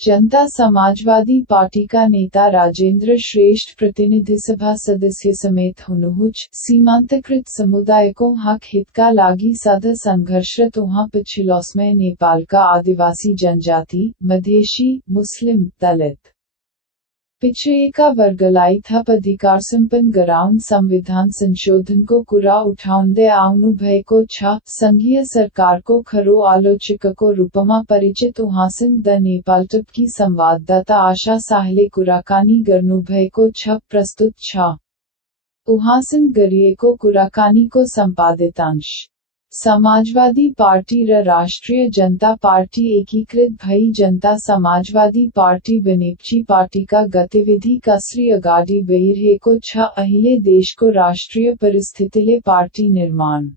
जनता समाजवादी पार्टी का नेता राजेंद्र श्रेष्ठ प्रतिनिधिसभा सदस्य समेत हुनुहुच सीमांतकृत समुदायकों हक हित का लागी साधा संघर्षरत वहाँ पिछलोस में नेपाल का आदिवासी जनजाति, मधेशी, मुस्लिम, दलित पिछड़े का वर्गलाई थप अधिकार संपन्न गराउन संविधान संशोधन को कुरा उठाउंदे आउनु भय को छा संघीय सरकार को खरो आलोचक को रूपमा परिचित उहासन द नेपाल टप की संवाददाता आशा साहले कुराकानी गर्नु भय को छप प्रस्तुत छा उहासन गरिए को कुराकानी को संपादितांश समाजवादी पार्टी र राष्ट्रीय जनता पार्टी एकीकृत भई जनता समाजवादी पार्टी बनेपची पार्टी का गतिविधि कसरी अगाडि बढिरहेको छ। अहिले देशको राष्ट्रिय परिस्थितिले पार्टी निर्माण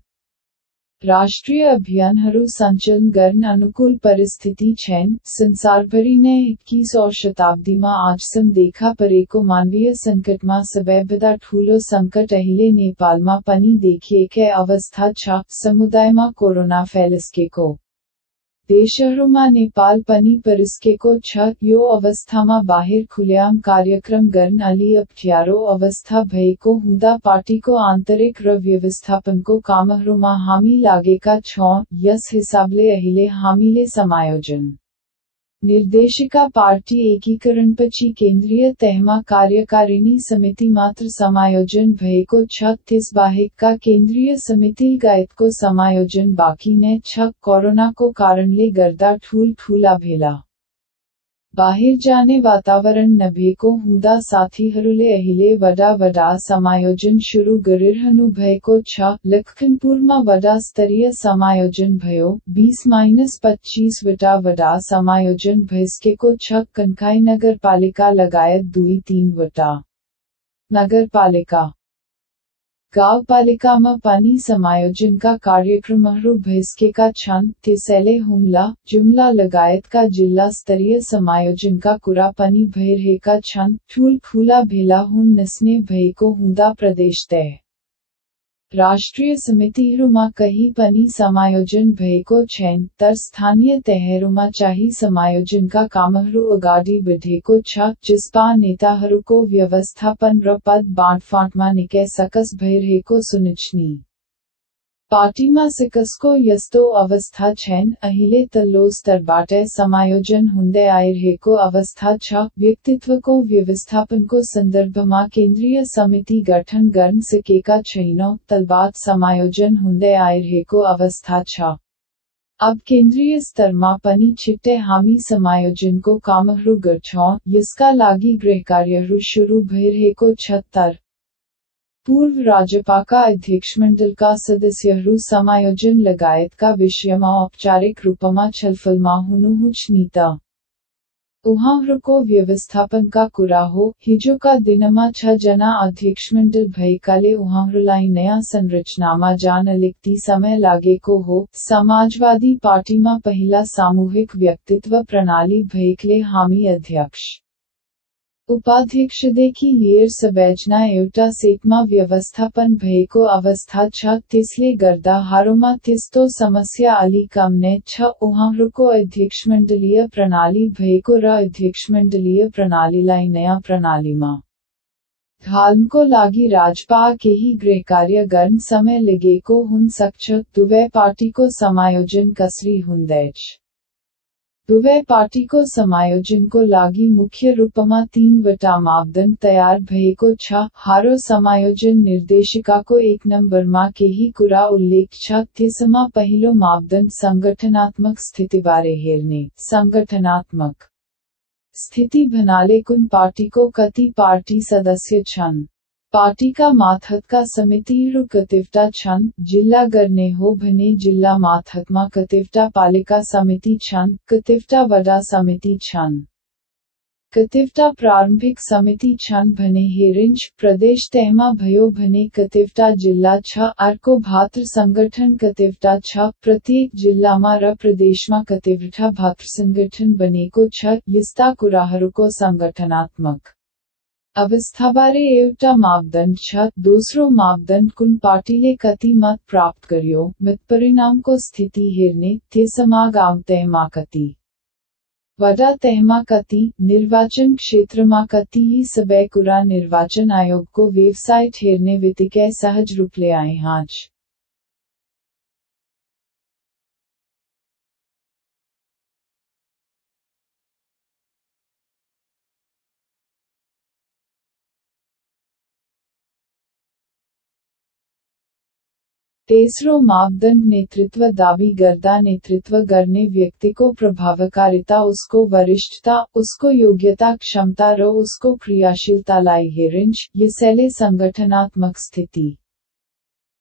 राष्ट्रिय अभियानहरू सञ्चालन गर्न अनुकूल परिस्थिति छैन। संसारभरि नै 21औं शताब्दीमा आजसम्म देखा परेको मानवीय सङ्कटमा सबैभन्दा ठूलो सङ्कट अहिले नेपालमा पनि देखिएकै अवस्था छ। समुदायमा कोरोना फैलिसकेको देशहरूमा नेपाल पनि परिसकेको छ। यो अवस्थामा बाहिर खुलेआम कार्यक्रम गर्न अलि अप्ठ्यारो अवस्था भएको हुँदा पार्टीको आन्तरिक र व्यवस्थापनको कामहरूमा हामी लागेका छौं। यस हिसाबले अहिले हामीले समायोजन निर्देशिका पार्टी एकीकरणपछि केन्द्रीय तहमा कार्यकारिणी समिति मात्र समायोजन भएको छ। त्यसबाहेकका केन्द्रीय समिति लगायतको समायोजन बाँकी नै छ। कोरोनाको कारणले गर्दा ठूला भेला बाहिर जाने वातावरण नभएको हुँदा साथीहरूले अहिले वडा समायोजन सुरु गरिरहनु भएको छ। लखनपुरमा वडा स्तरीय समायोजन भयो। 20-25 वटा समायोजन भइसकेको छ। कन्काई नगरपालिका लगायत 2-3 वटा नगरपालिका गाउँपालिकामा पनि समायोजनका कार्यक्रमहरू भइसकेका छन्। त्यसैले हुम्ला, जुम्ला लगायतका जिल्ला स्तरीय समायोजनका कुरा पनि भइरहेका छन्। ठूला भेला हुन नस्ने भएको हुँदा प्रदेश तह राष्ट्रिय समितिहरूमा कहीँ पनि समायोजन भएको छैन। तर स्थानीय तहहरूमा चाहिँ समायोजनका कामहरू अगाडि बढेको छ। जसपा नेताहरूको व्यवस्थापन र पद बाँडफाँडमा निकै सकस भइरहेको सुनिच्नी पार्टीमा सकसको यस्तो अवस्था छैन। अहिले तल्लो स्तरबाटै समायोजन हुँदै आइरहेको अवस्था छ। व्यक्तित्वको व्यवस्थापनको सन्दर्भमा केन्द्रीय समिति गठन गर्न सकेका छैनौं। तलबाट समायोजन हुँदै आइरहेको अवस्था छ। अब केन्द्रीय स्तरमा पनि छिट्टै हामी समायोजनको कामहरू गर्छौं। यसका लागि गृहकार्यहरू सुरु भइरहेको छ। तर पूर्व राजपाका अध्यक्षमण्डलका सदस्यहरू समायोजन लगायतका विषयमा औपचारिक रूपमा छलफलमा हुनुहुन्छ नि त उहाँहरूको व्यवस्थापनका कुरा हो। हिजोका दिनमा 6 जना अध्यक्षमण्डल भएकाले उहाँहरूलाई नयाँ संरचनामा जान अलिकति समय लागेको हो। समाजवादी पार्टीमा पहिला सामूहिक व्यक्तित्व प्रणाली भएकाले हामी अध्यक्ष उपाध्यक्षदेखि लिएर सबैजना एउटा सेटमा व्यवस्थापन भएको अवस्था छ। त्यसले गर्दा हारोमा त्यस्तो समस्या अलि कम नै छ। उहाँहरूको अध्यक्षमण्डलीय प्रणाली भएको र अध्यक्षमण्डलीय प्रणालीलाई नयाँ प्रणालीमा ढाल्नको लागि राजपा केही गृहकार्य गर्न समय लगेको हुन सक्छ। दुवै पार्टीको समायोजन कसरी हुँदैछ? दुवै पार्टीको समायोजनको लागि मुख्य रूपमा 3 वटा मापदण्ड तयार भएको छ। हारो समायोजन निर्देशिकाको 1 नम्बरमा केही कुरा उल्लेख छ। त्यसमा पहिलो मापदण्ड संगठनात्मक स्थितिबारे हेर्ने। संगठनात्मक स्थिति भन्नाले कुन पार्टीको कति पार्टी सदस्य छन्। पार्टीका मातहतका समितिहरू कतिवटा छन्। जिल्ला गर्ने हो भने जिल्ला मातहतमा कतिवटा पालिका समिति छन्। कतिवटा वडा समिति छन्। कतिवटा प्रारम्भिक समिति छन् भने हेरिन्छ प्रदेश तहमा भयो भने कतिवटा जिल्ला छ। अर्को भातृ संगठन कतिवटा छ। प्रत्येक जिल्लामा र प्रदेशमा कतिवटा भातृ संगठन बनेको छ। यस्ता कुराहरूको संगठनात्मक अवस्थाबारे एउटा मापदण्ड छ। दोस्रो मापदण्ड कुन पार्टीले कति मत प्राप्त गर्यो। मतपरिणामको स्थिति हेर्ने। त्यसमा गाउँ तहमा कति वडा तहमा कती निर्वाचन क्षेत्रमा कती सबैकुरा निर्वाचन आयोगको वेबसाइट हेर्ने बित्तिकै सहज रूपले आइहाल्छ। तेस्रो मापदंड नेतृत्व दावी गर्दा नेतृत्व गर्ने व्यक्तिको प्रभावकारिता उसको वरिष्ठता उसको योग्यता क्षमता र उसको क्रियाशीलतालाई हेरिन्छ। यसैले संगठनात्मक स्थिति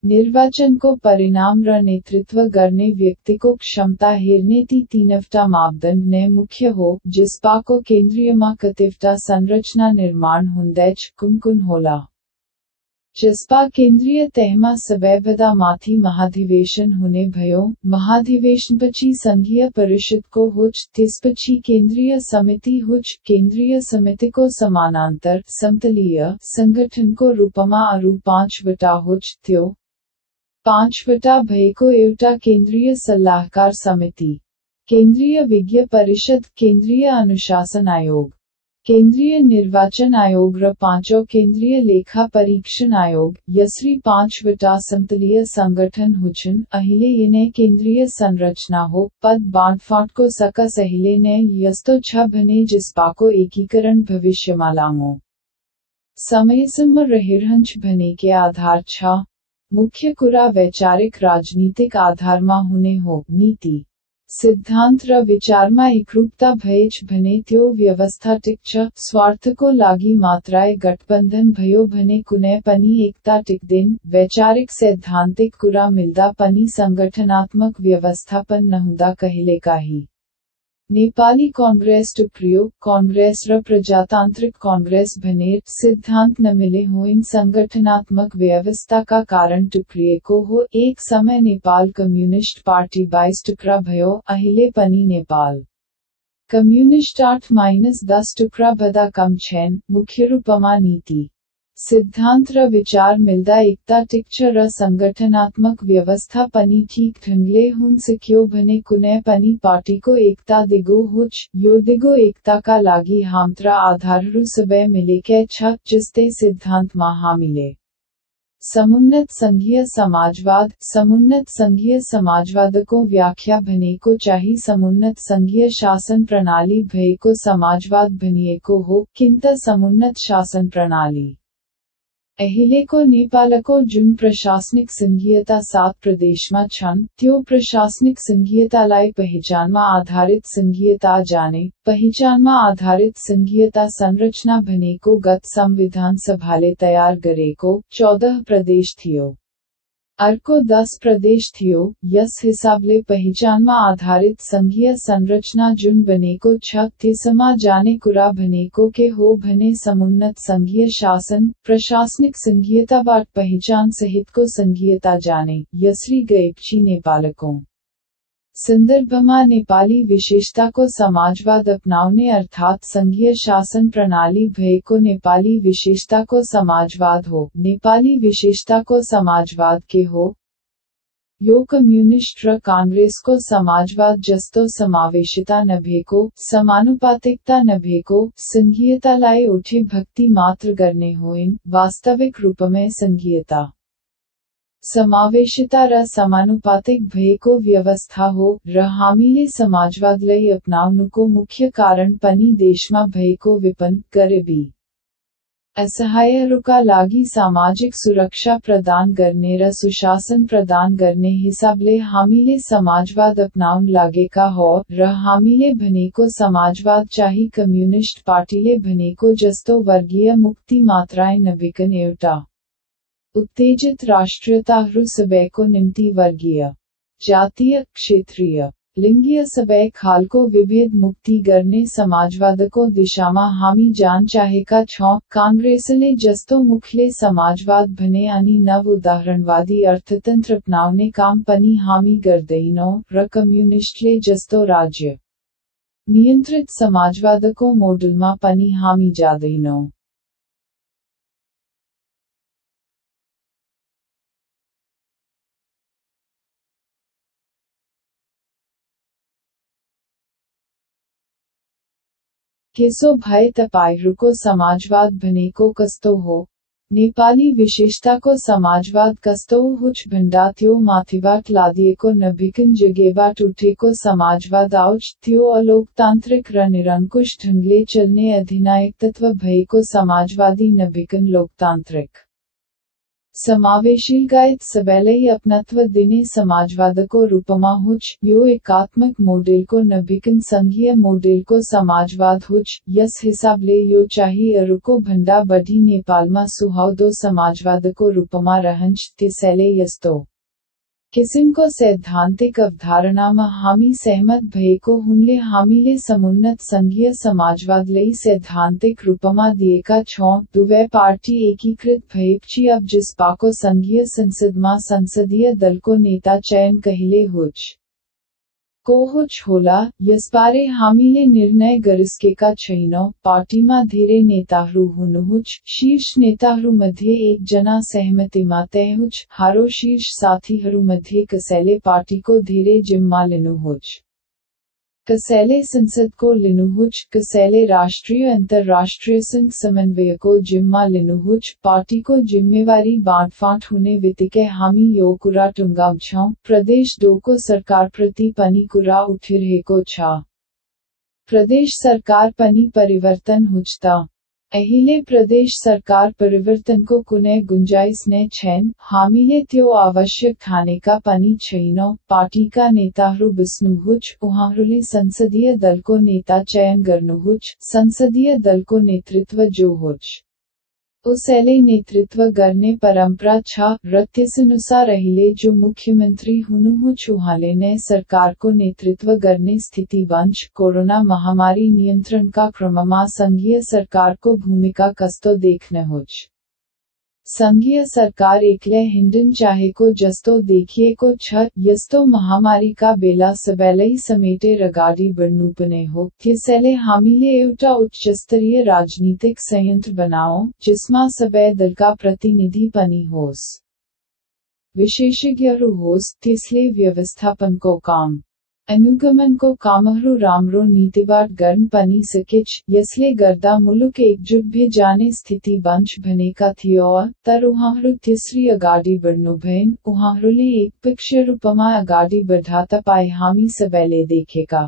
निर्वाचनको परिणाम र नेतृत्व गर्ने व्यक्तिको क्षमता हेर्ने ती तीनवटा मापदण्ड नै मुख्य हो। जिस्पाको केन्द्रीयमा कतिवटा संरचना निर्माण हुँदैछ, कुन होला। जिस्पा केन्द्रीय तहमा सबैभन्दा माथि महाधिवेशन हुने भयो। महाधिवेशनपछि संघीय परिषदको होछ, त्यसपछि केन्द्रीय समिति होछ। केन्द्रीय समितिको समानान्तर समतलीय संगठनको रूपमा अरू 5वटा होछ। त्यो 5वटा भएको एउटा केन्द्रीय सल्लाहकार समिति, केन्द्रीय विज्ञ परिषद, केन्द्रीय अनुशासन आयोग, केन्द्रीय निर्वाचन आयोग र 5औं केन्द्रीय लेखा परीक्षण आयोग। यसरी 5वटा समतलीय संगठन हुछन्। अहिले यिनै केन्द्रीय संरचना हो। पद बाँडफाँडको सकस अहिले नै यस्तो छ भने जिस्पाको एकीकरण भविष्यमा लामो समयसम्म रहिरहन्छ भनेकै आधार छ। मुख्य कुरा वैचारिक राजनीतिक आधारमा हुने हो। नीति सिद्धान्त र विचारमा एकरूपता भएछ भने त्यो व्यवस्था टिक्छ। स्वार्थको लागि मात्रै गठबन्धन भयो भने कुनै पनि एकता टिक्दैन। वैचारिक सैद्धान्तिक कुरा मिल्दा पनि संगठनात्मक व्यवस्थापन नहुँदा कहिलेकाहीँ नेपाली कांग्रेस टुक्रियो। कांग्रेस र प्रजातान्त्रिक कांग्रेस भनेर सिद्धान्त नमिले होइन, संगठनात्मक व्यवस्थाका कारण टुक्रिएको हो। एक समय नेपाल कम्युनिस्ट पार्टी 22 टुक्रा भयो। अहिले पनि नेपाल कम्युनिस्ट 8-10 टुक्रा भन्दा कम छैन। मुख्य रूपमा नीति सिद्धान्त र विचार मिल्दा एकता टिक्छ र संगठनात्मक व्यवस्था पनि ठीक ढङ्गले हुन सक्यो भने कुनै पनि पार्टीको एकता दिगो होछ। यो दिगो एकताका लागि हाम्रा आधारहरू सबै मिलेकै छ। जस्तै सिद्धान्तमा हामीले समुन्नत संघीय समाजवाद, समुन्नत संघीय समाजवादको व्याख्या भनेको चाहिँ समुन्नत संघीय शासन प्रणाली भएको समाजवाद भनिएको हो। किन्त समुन्नत शासन प्रणाली अहिलेको नेपालको जुन प्रशासनिक संघीयता 7 प्रदेशमा छन्, त्यो प्रशासनिक संघीयतालाई पहिचानमा आधारित संघीयता जाने। पहिचानमा आधारित संघीयता संरचना भनेको गत संविधान सभाले तयार गरेको 14 प्रदेश थियो। अर्को 10 प्रदेश थियो। यस हिसाबले पहिचानमा आधारित संघीय संरचना जुन बनेको छ, त्यसमा जाने कुरा भनेको के हो भने समुन्नत संघीय शासन, प्रशासनिक संघीयताबाट पहिचान सहितको संघीयता जाने। यसरी गएपछि नेपालको सन्दर्भमा नेपाली विशेषताको समाजवाद अपनाउने अर्थात् संघीय शासन प्रणाली भएको नेपाली विशेषताको समाजवाद हो। नेपाली विशेषताको समाजवाद के हो? यो कम्युनिस्ट र कांग्रेसको समाजवाद जस्तो समावेशिता नभएको, समानुपातिकता नभएको, संघीयतालाई उठे भक्ति मात्र गर्ने होइन, वास्तविक रूपमै संघीयता समावेशिता र समानुपातिक भएको व्यवस्था हो। र हामीले समाजवादलाई अपनाउनुको मुख्य कारण पनि देशमा भएको विपन्न, गरिबी, असहायहरूका लागि सामाजिक सुरक्षा प्रदान गर्ने र सुशासन प्रदान गर्ने हिसाबले हामीले समाजवाद अपनाउन लागेका हो। र हामीले भनेको समाजवाद चाहिँ कम्युनिस्ट पार्टीले भनेको जस्तो वर्गीय मुक्ति मात्रै नबिकन एउटा उत्तेजित राष्ट्रियताहरू सबैको निम्ति वर्गीय, जातीय, क्षेत्रीय, लिङ्गीय सबै खालको विभेद मुक्ति गर्ने समाजवादको दिशामा हामी जान चाहेका छौं। कांग्रेसले जस्तो मुखले समाजवाद भने अनि नव उदाहरणवादी अर्थतन्त्र अपनाउने काम पनि हामी गर्दैनौं, र कम्युनिस्टले जस्तो राज्य नियन्त्रित समाजवादको मोडलमा पनि हामी जाँदैनौं। केसो भय तपायरु को समाजवाद बने को कस्तो हो। नेपाली विशेषता को समाजवाद कस्तो हुच भंडात्यो माथिबाट लादिए को नबिकन जगेबाट उठेको समाजवाद आउच त्यो अलोकतान्त्रिक र निरंकुश ढंगले चल्ने अधिनायक तत्व भएको समाजवादी नबिकन लोकतान्त्रिक समावेशील गायत सबैलाई अपनत्व दिने समाजवादको रूपमा हुच यो एकात्मक मोडेलको नबिकन संघीय मोडेलको समाजवाद हुच यस हिसाबले यो चाहिँ अरूको भन्दा बढी नेपालमा सुहाउँदो समाजवादको रूपमा रहन्छ त्यसैले यस्तो किसिमको सैद्धान्तिक अवधारणामा हामी सहमत भएको हुनले हामीले समुन्नत संघीय समाजवादलाई सैद्धान्तिक रूपमा दिएका छौं। दुवै पार्टी एकीकृत भएपछि अब जसपाको संघीय संसदमा संसदीय दलको नेता चयन कहिले हुछ को हुछ होला यसबारे हामीले निर्णय गरिसकेका छैनौं। पार्टीमा धेरै नेताहरू हुनुहुन्छ। शीर्ष नेताहरूमध्ये एकजना सहमतिमा तय हुछ। हारो शीर्ष साथीहरूमध्ये कसैले पार्टीको धेरै जिम्मा लिनुहुन्छ। कसैले संसदको लिनुहुन्छ। कसैले राष्ट्रिय अन्तर्राष्ट्रिय संघ समन्वयको जिम्मा लिनुहुन्छ। पार्टीको जिम्मेवारी बाँडफाँड हुने बित्तिकै हामी यो कुरा टुङ्गाउँछौं। प्रदेश 2 को सरकारप्रति पनि कुरा उठिरहेको छ। प्रदेश सरकार पनि परिवर्तन हुन्छ त। अहिले प्रदेश सरकार परिवर्तनको कुनै गुन्जाइस नै छैन। हामीले त्यो आवश्यक ठानेका पनि छैनौं। पार्टीका नेताहरू बस्नुहुन्छ। उहाँहरूले संसदीय दलको नेता चयन गर्नुहुन्छ। संसदीय दलको नेतृत्व जो हुन्छ उसैले नेतृत्व गर्ने परम्परा छ र त्यसअनुसार अहिले जो मुख्यमन्त्री हुनुहुन्छ उहाँले नै सरकारको नेतृत्व गर्ने स्थिति बन्छ। कोरोना महामारी नियन्त्रणका क्रममा संघीय सरकारको भूमिका कस्तो देख्नुहुन्छ। संघीय सरकार एक्लै हिँड्न चाहेको जस्तो देखिएको छ। यस्तो महामारीका बेला सबैलाई समेटेर अगाडि बढ्नुपर्ने हो। त्यसैले हामीले एउटा उच्चस्तरीय राजनीतिक संयन्त्र बनाऔं जसमा सबै दलका प्रतिनिधि पनि होस्। विशेषज्ञहरू होस्। त्यसले व्यवस्थापनको काम अनुगमनको कामहरू राम्रो नीतिबाट गर्न पनि सकेछ। यसले गर्दा मुलुक एकजुट भए जाने स्थिति बन्छ भनेका थियो तर उहाँहरू त्यसरी अगाडि बढ्नु भएन। उहाँहरूले एकपक्षीय रूपमा अगाडि बढा तपाईँ हामी सबैले देखेका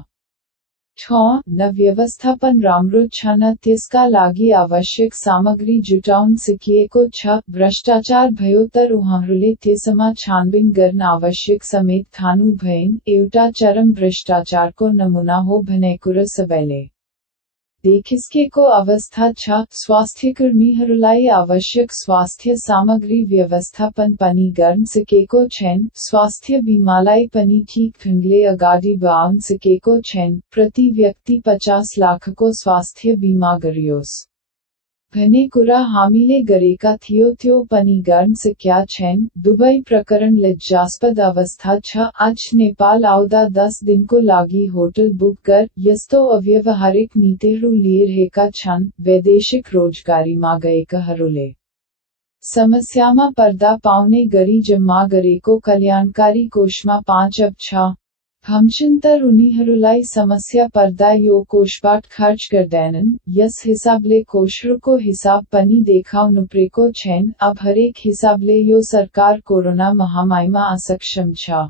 छौं। न व्यवस्थापन राम्रो छ न त्यसका लागि आवश्यक सामग्री जुटाउन सकिएको छ। भ्रष्टाचार भयो तर उहाँहरूले त्यसमा छानबिन गर्न आवश्यक समेत ठानु भएन। एउटा चरम भ्रष्टाचारको नमुना हो भन्ने कुरा सबैले देखिसकेको अवस्था छ। स्वास्थ्यकर्मीहरूलाई आवश्यक स्वास्थ्य सामग्री व्यवस्थापन पनि गर्न सकेको छैन। स्वास्थ्य बीमालाई पनि ठीक ढंगले अगाडि बढाउन सकेको छैन। प्रति व्यक्ति 50 लाखको स्वास्थ्य बीमा गरियोस् भन्ने कुरा हामीले गरेका थियो त्यो पनि गर्न सकिया छैन। दुवै प्रकरण लज्जास्पद अवस्था छ। आज नेपाल आउँदा 10 दिनको लागि होटल बुक गर यस्तो अव्यवहारिक नीतिहरू लिइरहेका छन्। वैदेशिक रोजगारीमा गएकाहरूले समस्यामा पर्दा पाउने गरी जम्मा गरेको कल्याणकारी कोषमा 5 अरब छ। हमशन्तर उनीहरूलाई समस्या पर्दा यो कोषबाट खर्च गर्दैनन्। यस हिसाबले कोषहरूको हिसाब पनि देखाउनु परेको छैन। अब हरेक हिसाबले यो सरकार कोरोना महामारीमा असक्षम छ।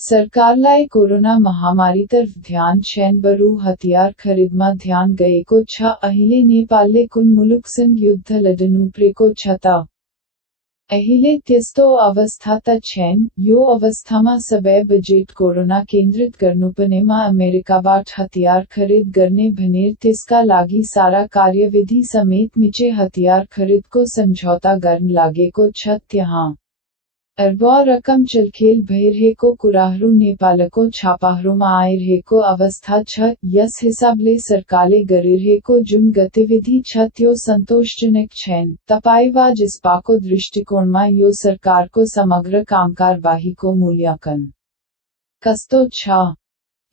सरकारलाई कोरोना महामारीतर्फ ध्यान छैन बरु हतियार खरिदमा ध्यान गएको छ। अहिले नेपालले कुन मुलुकसँग युद्ध लड्नु परेको छ त? अहिले त्यस्तो अवस्था त छैन। यो अवस्थामा सबै बजेट कोरोना केन्द्रित गर्नुपर्नेमा अमेरिकाबाट हतियार खरिद गर्ने भनेर त्यसका लागि सारा कार्यविधि समेत मिचे हतियार खरिदको सम्झौता गर्न लागेको छ। त्यहाँ अरबौं रकम चलखेल भइरहेको कुराहरू नेपालको छापाहरूमा आइरहेको अवस्था छ। यस हिसाबले सरकारले गरिरहेको जुन गतिविधि छ त्यो सन्तोषजनक छैन। तपाईँ वा जसपाको दृष्टिकोणमा यो सरकारको समग्र कामकारबाहीको मूल्याङ्कन कस्तो छ?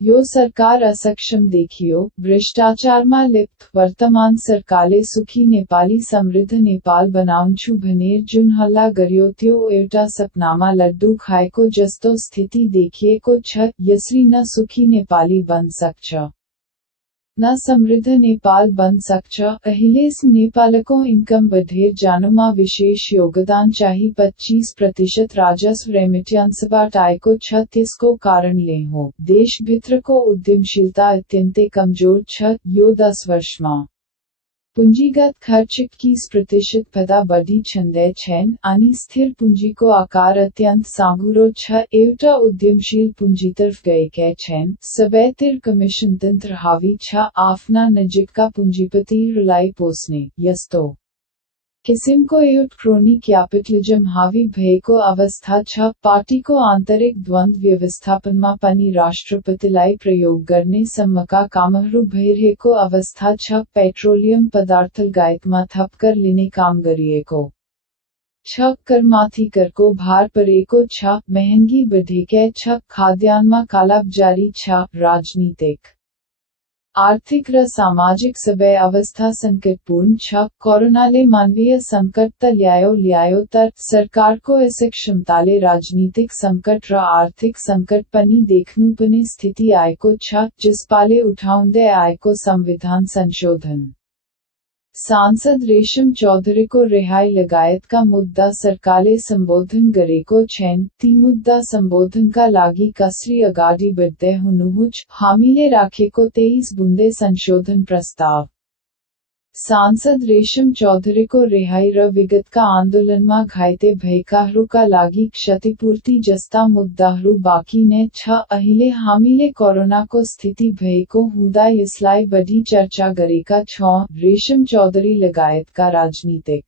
यो सरकार असक्षम देखियो भ्रष्टाचारमा लिप्त वर्तमान सरकारले सुखी नेपाली समृद्ध नेपाल बनाउँछु भनेर जुन हल्ला गर्यो त्यो एउटा सपनामा लड्डु खाएको जस्तो स्थिति देखिएको छ। यसरी न सुखी नेपाली बन सक्छ न समृद्ध नेपाल बन सक्छ। अहिलेस नेपालको इन्कम बढेर जानुमा विशेष योगदान चाहिँ 25% राजस्व रेमिट्यान्सबाट आएको छ। त्यसको कारणले हो देशभित्रको उद्यमशीलता अत्यन्तै कमजोर छ। यो 10 वर्षमा पूंजीगत खर्च 21% भन्दा बढी छँदै छैन अनि स्थिर पूंजीको आकार अत्यन्त साँघुरो छ। एउटा उद्यमशील पूंजीतर्फ गएका छैन। सबैतिर कमिसन तन्त्र हावी छ। आफ्ना नजिकका पूंजीपतिहरूलाई पोस्ने यस्तो किसिमको एउटा क्रोनी क्यापिटलिजम हावी भएको अवस्था छ। पार्टीको आन्तरिक द्वन्द्व व्यवस्थापनमा पनि राष्ट्रपतिलाई प्रयोग गर्ने सम्मका कामहरू भइरहेको अवस्था छ। पेट्रोलियम पदार्थ लगायतमा थप कर लिने काम गरिएको छ। करमाथि करको भार परेको छ। महँगी बढेकै छ। खाद्यान्नमा कालाबजारी छ। राजनीतिक आर्थिक र सामाजिक सबै अवस्था संकटपूर्ण छ। कोरोनाले मानवीय संकट त ल्यायो तर सरकारको असक्षमताले राजनीतिक संकट र आर्थिक संकट पनि देख्नुपर्ने स्थिति आएको छ। जसपाले उठाउँदै आएको संविधान संशोधन सांसद रेशम चौधरीको रिहाई लगायतका मुद्दा सरकारले सम्बोधन गरेको छैन। ती मुद्दा सम्बोधनका लागि कसरी अगाडि बढ्दै हुनुहुन्छ? हामीले राखेको 23 बुँदे संशोधन प्रस्ताव सांसद रेशम चौधरीको रिहाई र विगतका आन्दोलनमा घाइते भएकाहरूका लागि क्षतिपूर्ति जस्ता मुद्दाहरू बाँकी नै छ। अहिले हामीले कोरोनाको स्थिति भएको हुँदा यसलाई बढी चर्चा गरेका छौं। रेशम चौधरी लगायतका राजनीतिक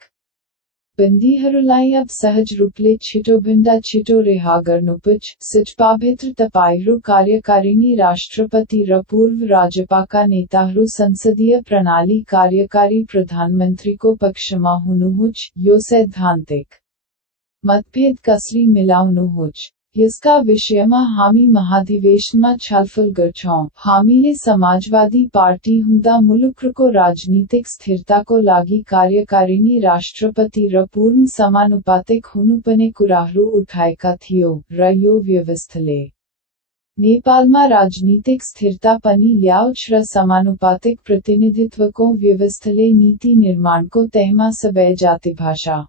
बन्दीहरूलाई अब सहज रूपले छिटोभन्दा छिटो रिहा गर्नुपर्छ। सचिवाभित्र तपाईहरू कार्यकारिणी राष्ट्रपति र पूर्व राज्यपाका नेताहरू संसदीय प्रणाली कार्यकारी प्रधानमन्त्रीको पक्षमा हुनुहुन्छ। यो सैद्धान्तिक मतभेद कसरी मिलाउनुहुन्छ? यसका विषयमा हामी महाधिवेशनमा छलफल गर्छौं। हामीले समाजवादी पार्टी हुँदा मुलुकको राजनीतिक स्थिरताको लागि कार्यकारिणी राष्ट्रपति र पूर्ण समानुपातिक हुनुपर्ने कुराहरू उठाएका थियौ र यो व्यवस्थाले नेपालमा राजनीतिक स्थिरता पनि ल्याउँछ र समानुपातिक प्रतिनिधित्वको व्यवस्थाले नीति निर्माणको तहमा सबै जाति भाषा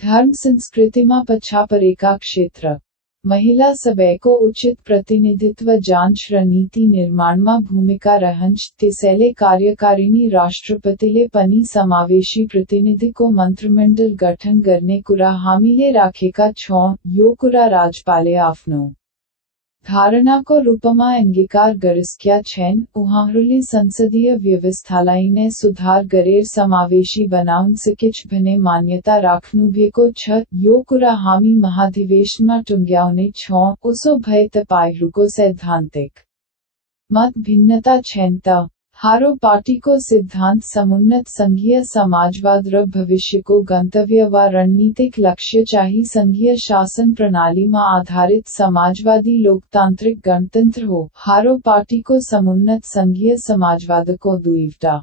धर्म संस्कृतिमा पछा परेका क्षेत्र महिला सबैको उचित प्रतिनिधित्व जाँच र नीति निर्माणमा भूमिका रहन्छ। त्यसैले कार्यकारिणी राष्ट्रपतिले पनि समावेशी प्रतिनिधिको मन्त्रीमण्डल गठन गर्ने कुरा हामीले राखेका छौं। यो कुरा राज्यपालले आफ्नो धारणाको रूपमा अंगीकार गरिसक्या छैन। उहाँहरूले संसदीय व्यवस्थालाई नै सुधार गरेर समावेशी बनाउन सकिन्छ भन्ने मान्यता राख्नुभएको छ। यो कुरा हामी महाधिवेशनमा टुङ्ग्याउने छौं। उसो भए तपाईहरूको सैद्धान्तिक मत भिन्नता छैन त? हारो पार्टीको सिद्धान्त समुन्नत संघीय समाजवाद र भविष्यको गन्तव्य वा रणनीतिक लक्ष्य चाहिँ संघीय शासन प्रणालीमा आधारित समाजवादी लोकतान्त्रिक गणतन्त्र हो। हारो पार्टीको समुन्नत संघीय समाजवादको दुईवटा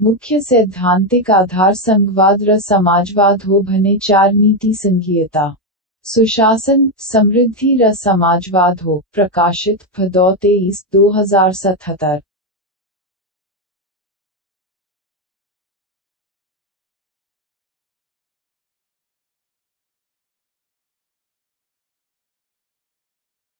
मुख्य सैद्धान्तिक आधार संघवाद र समाजवाद हो भने 4 नीति संघीयता सुशासन समृद्धि र समाजवाद हो। प्रकाशित भदौ 23, 2077।